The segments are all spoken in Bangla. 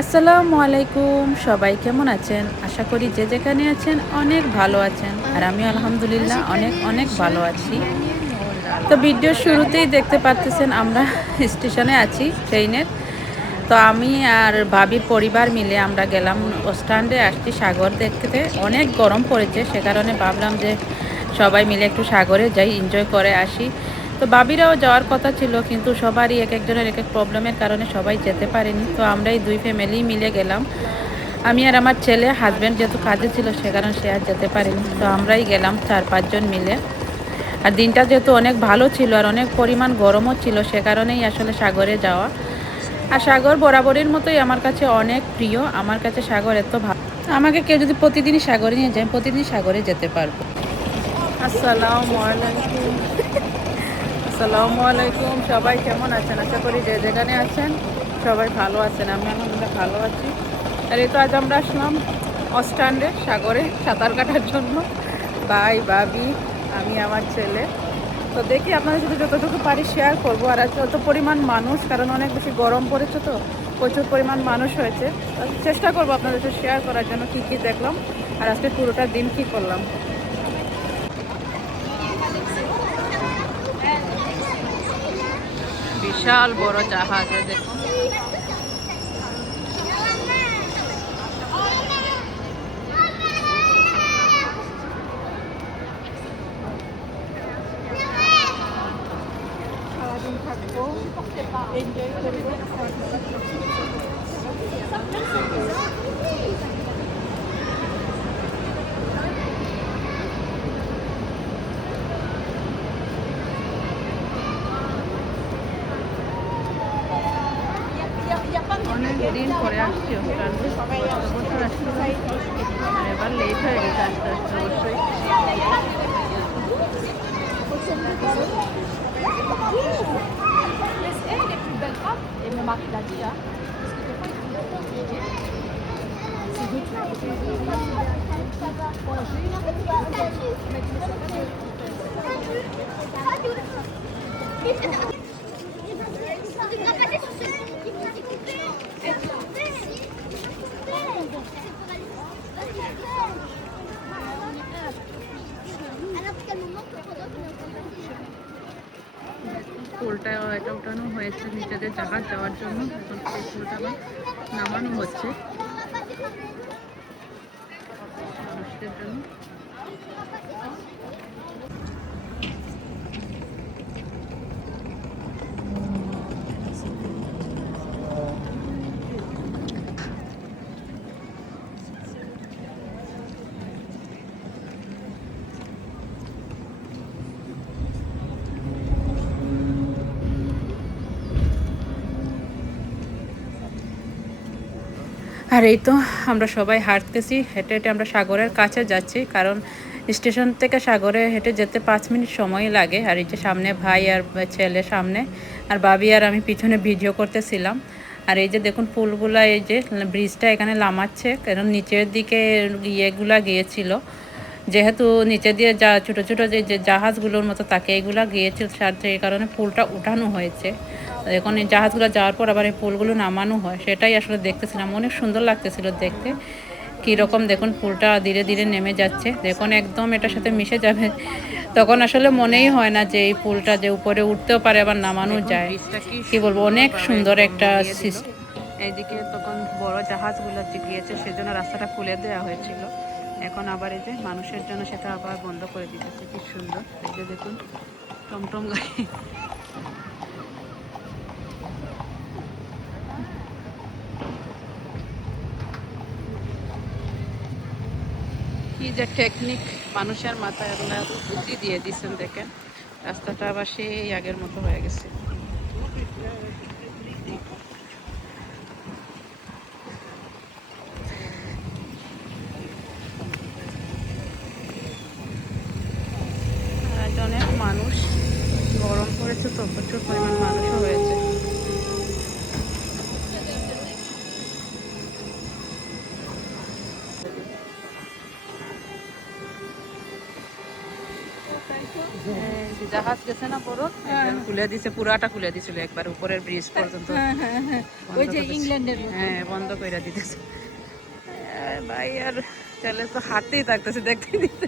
আসসালামু আলাইকুম, সবাই কেমন আছেন? আশা করি যে যেখানে আছেন অনেক ভালো আছেন। আর আমি আলহামদুলিল্লাহ অনেক অনেক ভালো আছি। তো ভিডিওর শুরুতেই দেখতে পারতেছেন আমরা স্টেশনে আছি ট্রেনের। তো আমি আর ভাবির পরিবার মিলে আমরা গেলাম স্ট্যান্ডে আসছি সাগর দেখতে। অনেক গরম পড়েছে, সে কারণে ভাবলাম যে সবাই মিলে একটু সাগরে যাই, এনজয় করে আসি। তো ভাবিরাও যাওয়ার কথা ছিল, কিন্তু সবারই এক একজনের এক এক প্রবলেমের কারণে সবাই যেতে পারেনি। তো আমরা এই দুই ফ্যামিলি মিলে গেলাম। আমি আর আমার ছেলে, হাজব্যান্ড যেহেতু কাজে ছিল সে কারণে সে আর যেতে পারেনি। তো আমরাই গেলাম 4-5 জন মিলে। আর দিনটা যেহেতু অনেক ভালো ছিল আর অনেক পরিমাণ গরমও ছিল, সে কারণেই আসলে সাগরে যাওয়া। আর সাগর বরাবরের মতোই আমার কাছে অনেক প্রিয়। আমার কাছে সাগর এত ভালো, আমাকে কেউ যদি প্রতিদিনই সাগরে নিয়ে যায়, প্রতিদিনই সাগরে যেতে পারবো। আসসালামু আলাইকুম। আসসালামু আলাইকুম, সবাই কেমন আছেন? আশা করি যে যেখানে আছেন সবাই ভালো আছেন। আমি আলহামদুলিল্লাহ ভালো আছি। আর এই তো আজ আমরা আসলাম স্ট্যান্ডে সাগরে সাঁতার কাটার জন্য, ভাই ভাবি আমি আমার ছেলে। তো দেখি আপনাদের সাথে যতটুকু পারি শেয়ার করবো। আর আজকে অত পরিমাণ মানুষ, কারণ অনেক বেশি গরম পড়েছে, তো প্রচুর পরিমাণ মানুষ হয়েছে। তো চেষ্টা করবো আপনাদের সাথে শেয়ার করার জন্য কী কী দেখলাম আর আজকে পুরোটা দিন কী করলাম। বিশাল বড় জাহাজ, দেখুন। সারাদিন থাকবো, এনজয় করবো। অনেক দিন পরে আসছি ওখানে, বছর আসছিলাম। আর এবার লেট হয়ে গেছে আস্তে আস্তে অবশ্যই। পুলটা এটা উঠানো হয়েছে নিচেদের জাহাজ যাওয়ার জন্য। এখন সেই পুলটা আবার নামানো হচ্ছে মানুষদের জন্য। আর এই তো আমরা সবাই হাঁটতেছি, হেঁটে হেঁটে আমরা সাগরের কাছে যাচ্ছি, কারণ স্টেশন থেকে সাগরে হেঁটে যেতে 5 মিনিট সময় লাগে। আর এই যে সামনে ভাই আর ছেলে সামনে, আর ভাবি আর আমি পিছনে ভিডিও করতেছিলাম। আর এই যে দেখুন পুলগুলা, এই যে ব্রিজটা এখানে নামাচ্ছে, কারণ নিচের দিকে ইয়েগুলা গিয়েছিল, যেহেতু নিচে দিয়ে যা ছোটো ছোটো যে জাহাজগুলোর মতো তাকে এগুলা গিয়েছিল, এই কারণে পুলটা উঠানো হয়েছে। এখন এই জাহাজগুলো যাওয়ার পর আবার এই পুলগুলো নামানো হয়, সেটাই আসলে দেখতেছিলাম। অনেক সুন্দর লাগতেছিল দেখতে। কীরকম দেখুন পুলটা ধীরে ধীরে নেমে যাচ্ছে, দেখুন একদম এটার সাথে মিশে যাবে। তখন আসলে মনেই হয় না যে এই পুলটা যে উপরে উঠতেও পারে আবার নামানো যায়। কি বলবো, অনেক সুন্দর একটা সিস্টেম। এইদিকে তখন বড় জাহাজগুলো যে গিয়েছে সেজন্য রাস্তাটা খুলে দেওয়া হয়েছিল। এখন আবার এই যে মানুষের জন্য সেটা আবার বন্ধ করে দিতেছে। কি সুন্দর, এই যে দেখুন টমটম গাড়ি। কি যে টেকনিক মানুষের মাথায়, এগুলো বুদ্ধি দিয়ে দিচ্ছেন দেখেন। রাস্তাটা আবার সেই আগের মতো হয়ে গেছে। আজ অনেক মানুষ, গরম পড়েছে তো প্রচুর পরিমাণ মানুষও হয়েছে। জাহাজ গেছে না বড়, খুলে দিছে, পুরাটা খুলে দিছিল একবার উপরের ব্রিজ পর্যন্ত। ওই যে ইংল্যান্ডের, হ্যাঁ, বন্ধ করে দিতেছে। ভাই আর ছেলে তো হাতেই থাকতেছে, দেখতেই দিতে।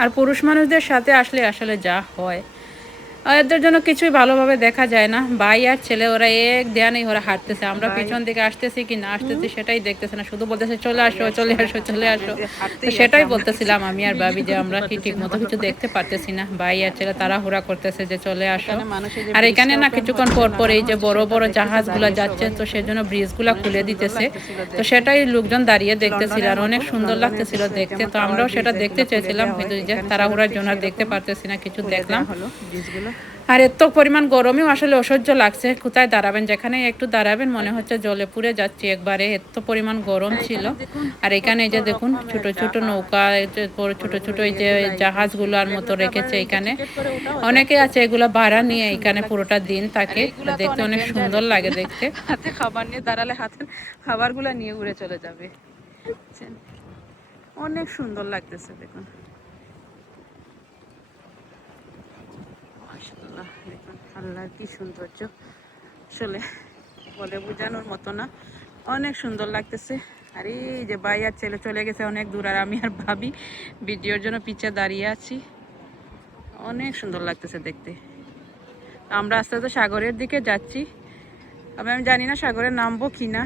আর পুরুষ মানুষদের সাথে আসলে আসলে যা হয়, এদের জন্য কিছুই ভালোভাবে দেখা যায় না। ভাই আর ছেলে ওরা এক ধ্যানেই ওরা হাঁটতেছে, আমরা পিছন দিকে আসতেছি কি না আসতেছি সেটাই দেখতেছে না, শুধু বলতেছে চলে আসো চলে আসো চলে আসো। তো সেটাই বলতেছিলাম আমি আর ভাবি যে আমরা কি ঠিক মতো কিছু দেখতে পারতেছি না, ভাই আর ছেলে তাড়াহুড়া করতেছে যে চলে আসো। আর এখানে না কিছুক্ষণ পর পর এই যে বড় বড় জাহাজগুলা যাচ্ছে, তো সেজন্য ব্রিজগুলা খুলে দিতেছে, তো সেটাই লোকজন দাঁড়িয়ে দেখতেছিল আর অনেক সুন্দর লাগতেছিল দেখতে। তো আমরাও সেটা দেখতে চেয়েছিলাম, কিন্তু যে তাড়াহুড়ার জন্য দেখতে পারতেছি না কিছু। দেখলাম আর এত পরিমাণ গরমেও আসলে অসহ্য লাগছে। কোথায় দাঁড়াবেন, যেখানে একটু দাঁড়াবেন মনে হচ্ছে জলে পুড়ে যাচ্ছি একবারে, এত পরিমাণ গরম ছিল। আর এখানে এই যে দেখুন ছোট ছোট নৌকা, ছোট ছোট এই যে জাহাজগুলোর মতো রেখেছে এখানে, অনেকে আছে এগুলো ভাড়া নিয়ে এখানে পুরোটা দিন থাকে। দেখতে অনেক সুন্দর লাগে দেখতে। হাতে খাবার নিয়ে দাঁড়ালে হাতের খাবারগুলো নিয়ে উড়ে চলে যাবে, অনেক সুন্দর লাগতেছে দেখুন। দেখুন আল্লাহর কি সৌন্দর্য, আসলে বলে বোঝানোর মতো না, অনেক সুন্দর লাগতেছে। আর এই যে ভাই আর ছেলে চলে গেছে অনেক দূর, আর আমি আর ভাবি ভিডিওর জন্য পিছে দাঁড়িয়ে আছি, অনেক সুন্দর লাগতেছে দেখতে। আমরা আস্তে আস্তে সাগরের দিকে যাচ্ছি, আমি জানি না সাগরে নামবো কি না,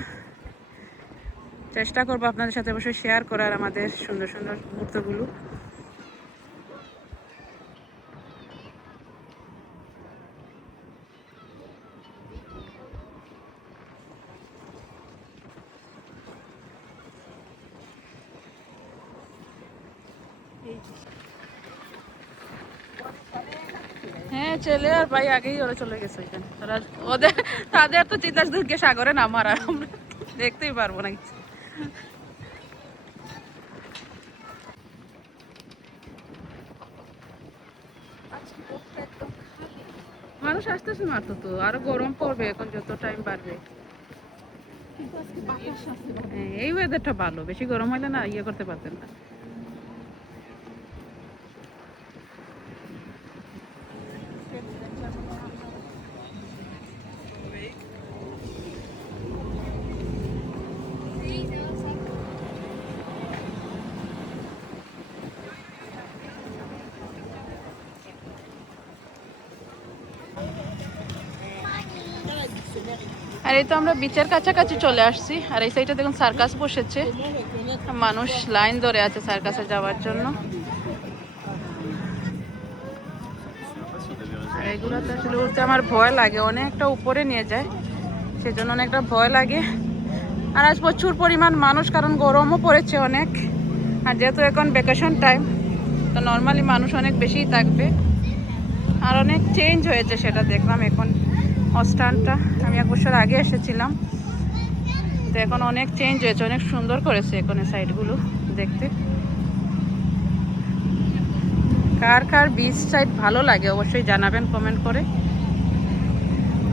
চেষ্টা করবো আপনাদের সাথে অবশ্যই শেয়ার করার আমাদের সুন্দর সুন্দর মুহূর্তগুলো। হ্যাঁ, ছেলে আর ভাই আগেই ওরা চলে গেছে ওইখানে, তাদের তো চিন্তা শুধু সাগরে নামার, আর আমরা দেখতেই পারবো না কিছু। মানুষ আসতেছে মাত্র, তো আরো গরম পড়বে এখন যত টাইম বাড়বে। এই ওয়েদারটা ভালো, বেশি গরম হলে না ইয়ে করতে পারতেন না। আর এই তো আমরা বিচের কাছাকাছি চলে আসছি, আর এই সাইডে দেখুন সার্কাস বসেছে, মানুষ লাইন ধরে আছে সার্কাসে যাওয়ার জন্য। আর এগুলোতে আসলে উঠতে আমার ভয় লাগে, অনেকটা উপরে নিয়ে যায়, সেজন্য অনেকটা ভয় লাগে। আর আজ প্রচুর পরিমাণ মানুষ, কারণ গরমও পড়েছে অনেক, আর যেহেতু এখন ভ্যাকেশন টাইম, তো নর্মালি মানুষ অনেক বেশিই থাকবে। আর অনেক চেঞ্জ হয়েছে সেটা দেখলাম এখন, স্থানটা আমি 1 বছর আগে এসেছিলাম, তো এখন অনেক চেঞ্জ হয়েছে, অনেক সুন্দর করেছে এখন এই সাইডগুলো দেখতে। কার কার বিচ সাইড ভালো লাগে অবশ্যই জানাবেন কমেন্ট করে।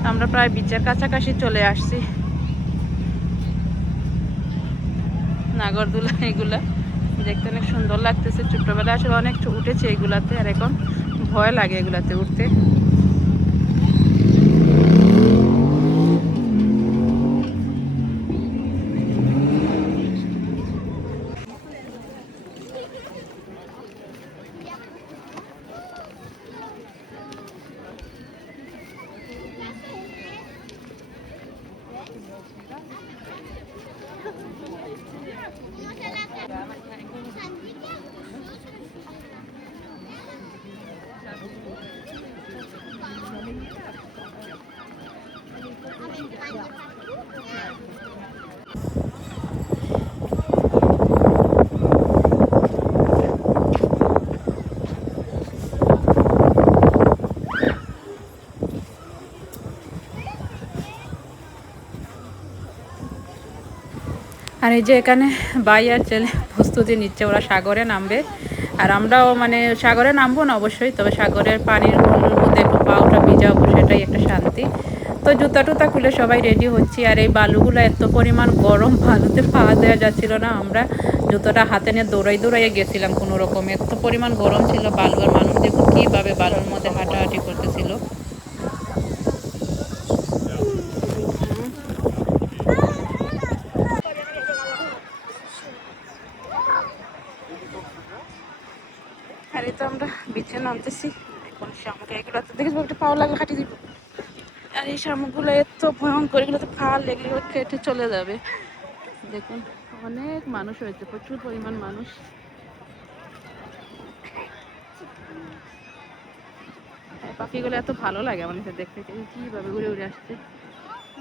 আমরা প্রায় বিচের কাছাকাছি চলে আসছি। নাগরদোলা এগুলা দেখতে অনেক সুন্দর লাগতেছে, ছোট্টবেলায় আসলে অনেক উঠেছে এগুলাতে, আর এখন ভয় লাগে এগুলাতে উঠতে। আর এই যে এখানে ভাই আর ছেলে প্রস্তুতি নিচ্ছে, ওরা সাগরে নামবে, আর আমরাও মানে সাগরে নামবো না অবশ্যই, তবে সাগরের পানির মধ্যে একটু পাউটা ভিজাবো, সেটাই একটা শান্তি। তো জুতা টুতা খুলে সবাই রেডি হচ্ছি, আর এই বালুগুলো এত পরিমাণ গরম, বালুতে পা দেওয়া যাচ্ছিল না, আমরা জুতোটা হাতে নিয়ে দৌড়াইয়ে গেছিলাম কোনো রকমে। এত পরিমাণ গরম ছিল, বালুর মানুষ দেখুন কীভাবে বালুর মধ্যে হাঁটাহাঁটি করতেছিল। আর এই তো আমরা বিচে নামতেছি এখন। শামুক এগুলো তো দেখিস একটু পাওয়া লাগলে কাটি দিব। আর এই শামুকগুলো এত ভয়ঙ্কর, এগুলো তো ফাল লেগে কেটে চলে যাবে। দেখুন অনেক মানুষ হয়েছে, প্রচুর পরিমাণ মানুষ। পাখিগুলো এত ভালো লাগে আমার কাছে দেখতে, কিভাবে উড়ে উড়ে আসছে।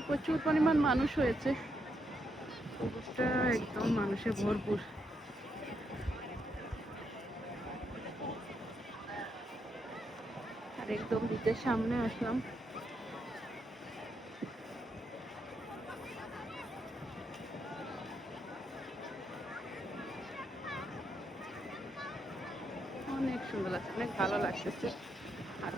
প্রচুর পরিমাণ মানুষ হয়েছে, পুকুরটা একদম মানুষে ভরপুর। আর একদম বিচের সামনে আসলাম। অনেক সুন্দর লাগছে, অনেক ভালো লাগতেছে। আর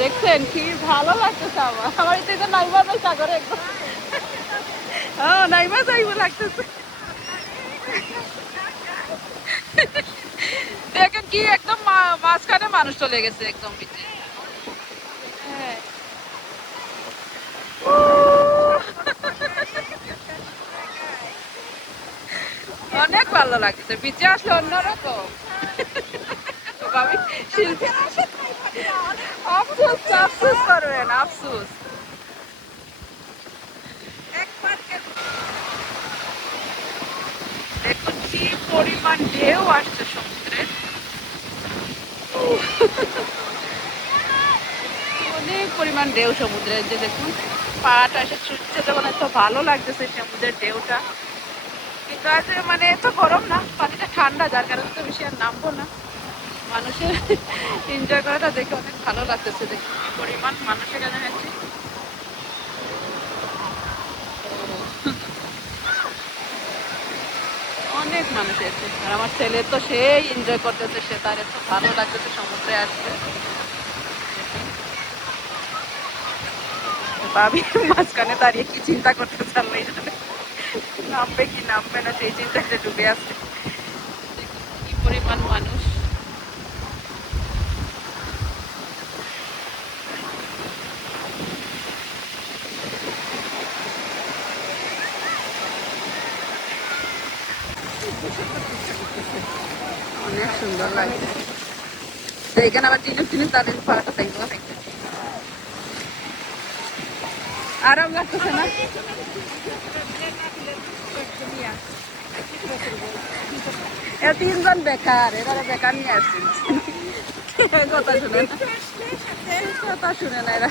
দেখছেন কি ভালো লাগতেছে আমার। আমার এটা নাইমা যাই সাগরে একদম। হ্যাঁ নাইমা যাইব লাগতেছে। দেখেন কি একদম মাঝখানে মানুষ চলে গেছে একদম বিচে। হ্যাঁ অনেক ভালো লাগছে, বিচে আসলে অন্যরকম। ভাবি আফসোস আফসোস করবেন, আফসোস। দেখুন কি পরিমাণ ঢেউ আসছে সমুদ্রে, অনেক পরিমাণ ঢেউ সমুদ্রে। যে দেখুন পাটা এসে ছুটছে যখন, এত ভালো লাগতেছে সমুদ্রের ঢেউটা। কিন্তু আজ মানে এত গরম না, পানিটা ঠান্ডা, যার কারণে তো বেশি আর নামবো না। মানুষের এনজয় করাটা দেখে অনেক ভালো লাগতেছে। দেখুন কি পরিমাণ মানুষ এখানে আছে। অনেক মানুষ এসেছে, আর আমার ছেলে তো সেই এনজয় করতেছে, সে তার এত ভালো লাগতেছে সমুদ্রে আসতে। ভাবি মাঝখানে দাঁড়িয়ে কি চিন্তা করতে চাল্লাই জানে, নামবে কি নামবে না সেই চিন্তাতে ডুবে আছে। কি পরিমাণ মানুষ। অনেক সুন্দর লাগছে। এখানে আবার জিনিস জিনিস তাদের পাটা দেখবো, আরাম লাগতেছে না? তিনজন বেকার, এবারে বেকার নিয়ে আসছি। কথা শুনে না, কথা শুনে না এরা।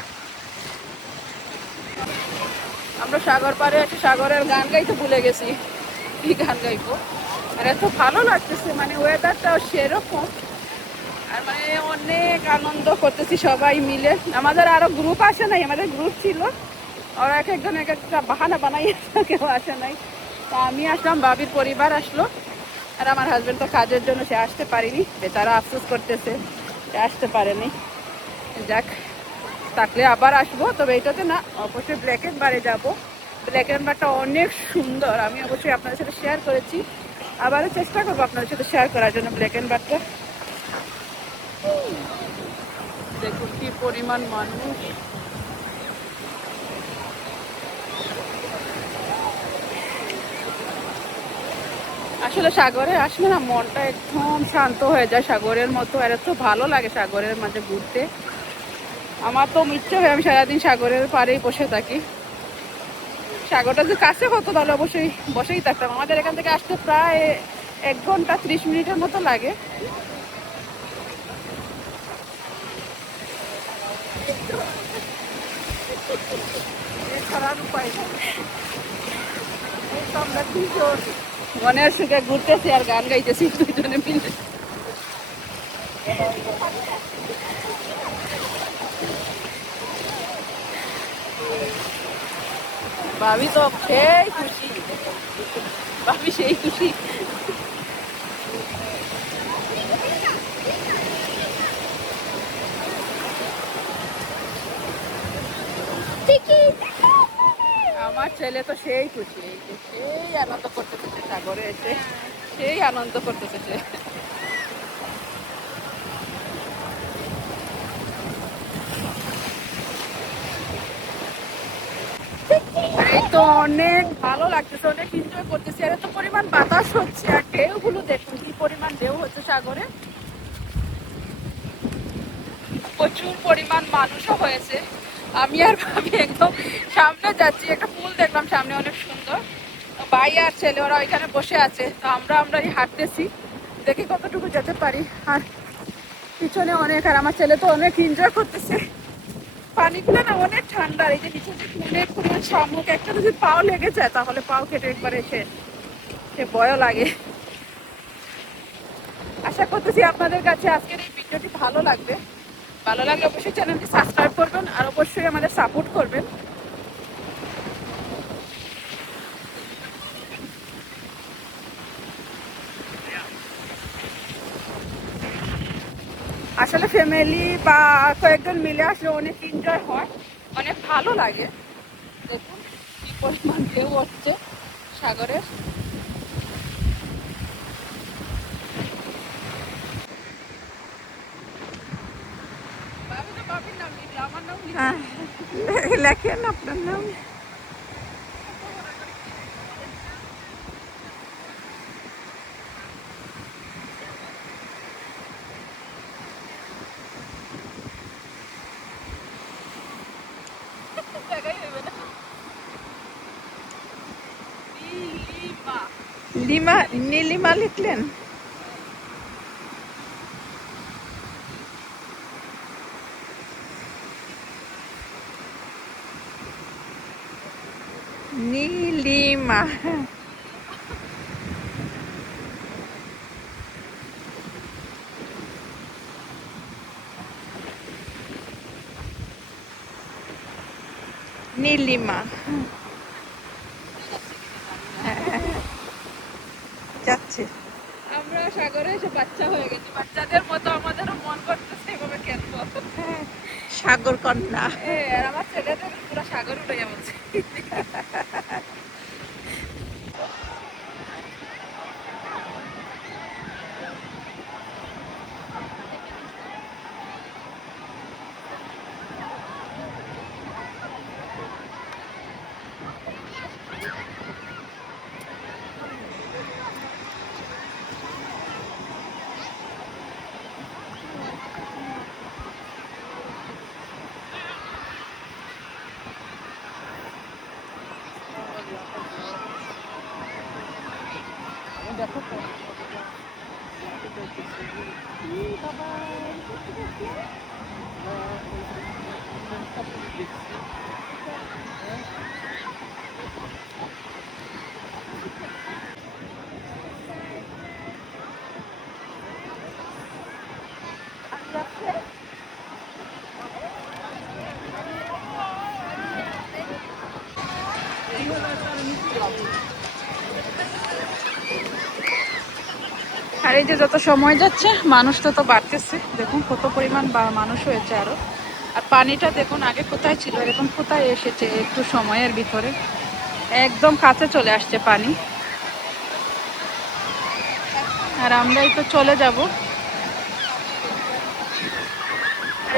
আমরা সাগর পাড়ে একটু সাগরের গান গাইতে ভুলে গেছি, কি গান গাইবো। আর এত ভালো লাগতেছে, মানে ওয়েদারটাও সেরকম। আর মানে অনেক আনন্দ করতেছি সবাই মিলে। আমাদের আরো গ্রুপ আসে নাই, আমাদের গ্রুপ ছিল, ওরা এক একজন এক একটা বাহানা বানাই, কেউ আসে নাই। তা আমি আসলাম, বাবির পরিবার আসলো, আর আমার হাজবেন্ড তো কাজের জন্য সে আসতে পারিনি, বেচারা আফসোস করতেছে সে আসতে পারেনি। যাক, থাকলে আবার আসবো, তবে এটাতে না, অবশ্যই ব্ল্যাক এন্ড বারে যাবো। ব্ল্যাক এন্ড বারটা অনেক সুন্দর, আমি অবশ্যই আপনাদের সাথে শেয়ার করেছি, আবারও চেষ্টা করবো আপনাদের সাথে শেয়ার করার জন্য ব্ল্যাক এন্ড বারটা। দেখুন কি পরিমাণ মানুষ। আসলে সাগরে আসলে না মনটা একদম শান্ত হয়ে যায় সাগরের মতো, আর এত ভালো লাগে সাগরের মাঝে ঘুরতে। আমার তো ইচ্ছে হয় আমি সারাদিন সাগরের পাড়েই বসে থাকি। সাগরটা যদি কাছে হতো তাহলে অবশ্যই বসেই থাকতাম। আমাদের এখান থেকে আসতে প্রায় 1 ঘন্টা 30 মিনিটের মতো লাগে। এছাড়ার উপায় নেই। এই তো আমরা দুজন মনের সুখে ঘুরতেছি আর গান গাইতেছি দুজনে মিলে। ভাবি তো সেই খুশি, ভাবি সেই খুশি। আমার ছেলে তো সেই খুশি, এই যে সেই আনন্দ করতেছে সাগরে এসে, সেই আনন্দ করতেছে সে। এই তো অনেক ভালো লাগতেছে, অনেক এনজয় করতেছি। আর এত পরিমাণ বাতাস হচ্ছে আর ঢেউগুলো দেখুন কি পরিমাণ ঢেউ হচ্ছে সাগরে। প্রচুর পরিমাণ মানুষও হয়েছে। আমি আর ভাবি একদম সামনে যাচ্ছি, একটা পুল দেখলাম সামনে অনেক সুন্দর। ভাই আর ছেলে ওরা ওইখানে বসে আছে, তো আমরাই হাঁটতেছি, দেখি কতটুকু যেতে পারি। আর পিছনে অনেক, আর আমার ছেলে তো অনেক এনজয় করতেছে। পানিগুলো না অনেক ঠান্ডা, এই যে নিচে যে অনেক পরিমাণ শামুক, একটা যদি পাও লেগে যায় তাহলে পাও কেটে একবারে শেষ, সে ভয়ও লাগে। আশা করতেছি আপনাদের কাছে আজকের এই ভিডিওটি ভালো লাগবে। ভালো লাগলে অবশ্যই চ্যানেলটি সাবস্ক্রাইব করবেন আর অবশ্যই আমাদের সাপোর্ট করবেন। আসলে ফ্যামিলি বা কয়েকজন মিলে আসলে অনেক এনজয় হয়, অনেক ভালো লাগে। দেখুন কি পরিমাণ ঢেউ হচ্ছে সাগরের। আমার নাম লেখেন আপনার নাম। লিমা, নীলিমা লিখলেন। নীলিমা। নীলিমা যাচ্ছে। আমরা সাগরে এসে বাচ্চা হয়ে গেছি, বাচ্চাদের মতো আমাদেরও মন করতেছে এভাবে খেলবো। সাগর কন্যা। আর আমার ছেলেদের পুরো সাগর উঠে যাচ্ছে। দেখো তো আর এই যে যত সময় যাচ্ছে মানুষ তত বাড়তেছে, দেখুন কত পরিমাণ মানুষ হয়েছে আরো। আর পানিটা দেখুন আগে কোথায় ছিল, এখন কোথায় এসেছে একটু সময়ের ভিতরে, একদম কাছে চলে আসছে পানি। আর আমরাই তো চলে যাব।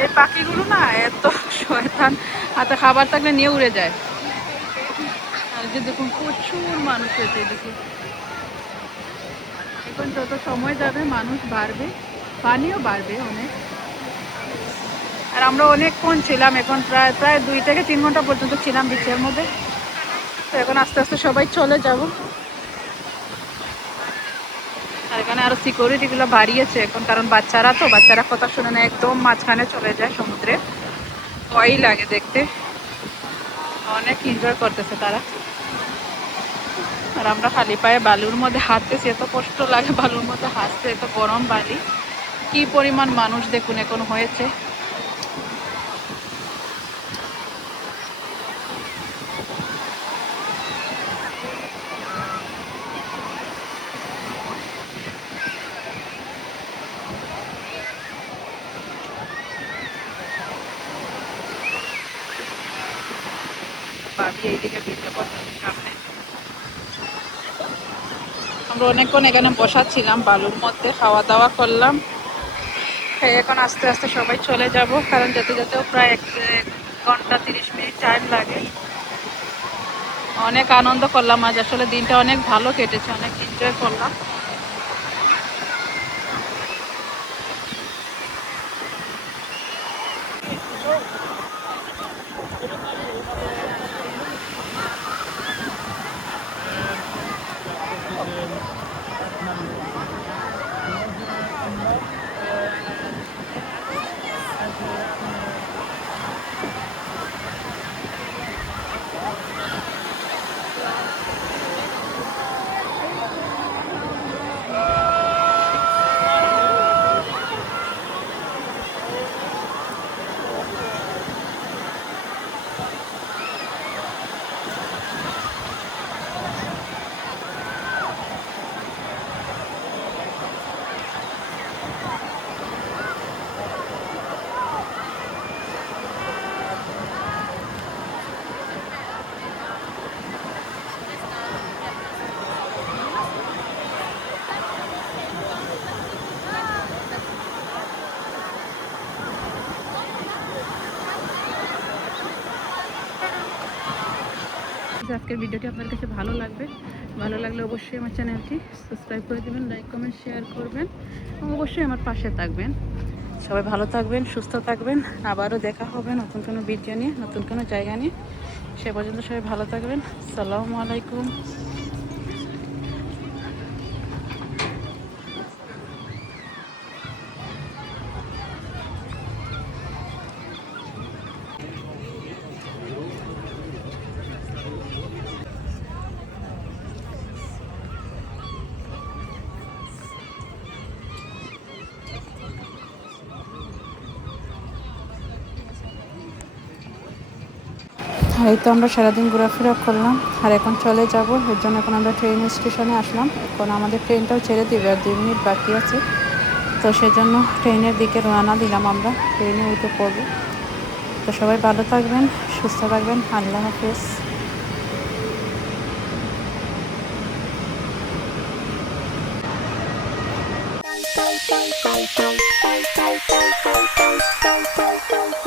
এই পাখিগুলো না এত শয়তান, হাতে খাবার থাকলে নিয়ে উড়ে যায়। আর যে দেখুন প্রচুর মানুষ হয়েছে এদিকে। এখন যত সময় যাবে মানুষ বাড়বে, পানিও বাড়বে অনেক। আর আমরা অনেকক্ষণ ছিলাম, এখন প্রায় প্রায় 2 থেকে 3 ঘন্টা পর্যন্ত ছিলাম বিচের মধ্যে। তো এখন আস্তে আস্তে সবাই চলে যাব। আর এখানে আরো সিকিউরিটি গুলো বাড়িয়েছে এখন, কারণ বাচ্চারা কথা শুনে না, একদম মাঝখানে চলে যায় সমুদ্রে। ভয়ই লাগে দেখতে, অনেক এনজয় করতেছে তারা। আর আমরা খালি পায়ে বালুর মধ্যে হাঁটতেছি, এত কষ্ট লাগে বালুর মধ্যে হাঁটতে, এত গরম বালি। কি পরিমাণ মানুষ দেখুন এখন হয়েছে। ভাবি এইদিকে ভিডিও করতেছি সামনে। আমরা অনেকক্ষণ এখানে বসাচ্ছিলাম বালুর মধ্যে, খাওয়া দাওয়া করলাম। এখন আস্তে আস্তে সবাই চলে যাব, কারণ যেতে যেতেও প্রায় 1 ঘন্টা 30 মিনিট টাইম লাগে। অনেক আনন্দ করলাম আজ, আসলে দিনটা অনেক ভালো কেটেছে, অনেক এনজয় করলাম। আজকের ভিডিওটি আপনার কাছে ভালো লাগবে, ভালো লাগলে অবশ্যই আমার চ্যানেলটি সাবস্ক্রাইব করে দেবেন, লাইক কমেন্ট শেয়ার করবেন এবং অবশ্যই আমার পাশে থাকবেন। সবাই ভালো থাকবেন, সুস্থ থাকবেন। আবারও দেখা হবে নতুন কোনো ভিডিও নিয়ে, নতুন কোনো জায়গা নিয়ে। সে পর্যন্ত সবাই ভালো থাকবেন। আসসালামু আলাইকুম। আর এই তো আমরা সারাদিন ঘোরাফেরা করলাম, আর এখন চলে যাব। এর জন্য এখন আমরা ট্রেন স্টেশনে আসলাম। এখন আমাদের ট্রেনটাও ছেড়ে দিবে, আর 2 মিনিট বাকি আছে। তো সেজন্য ট্রেনের দিকে রওনা দিলাম, আমরা ট্রেনে উঠে পড়বো। তো সবাই ভালো থাকবেন, সুস্থ থাকবেন। আল্লাহ হাফেজ। Bye.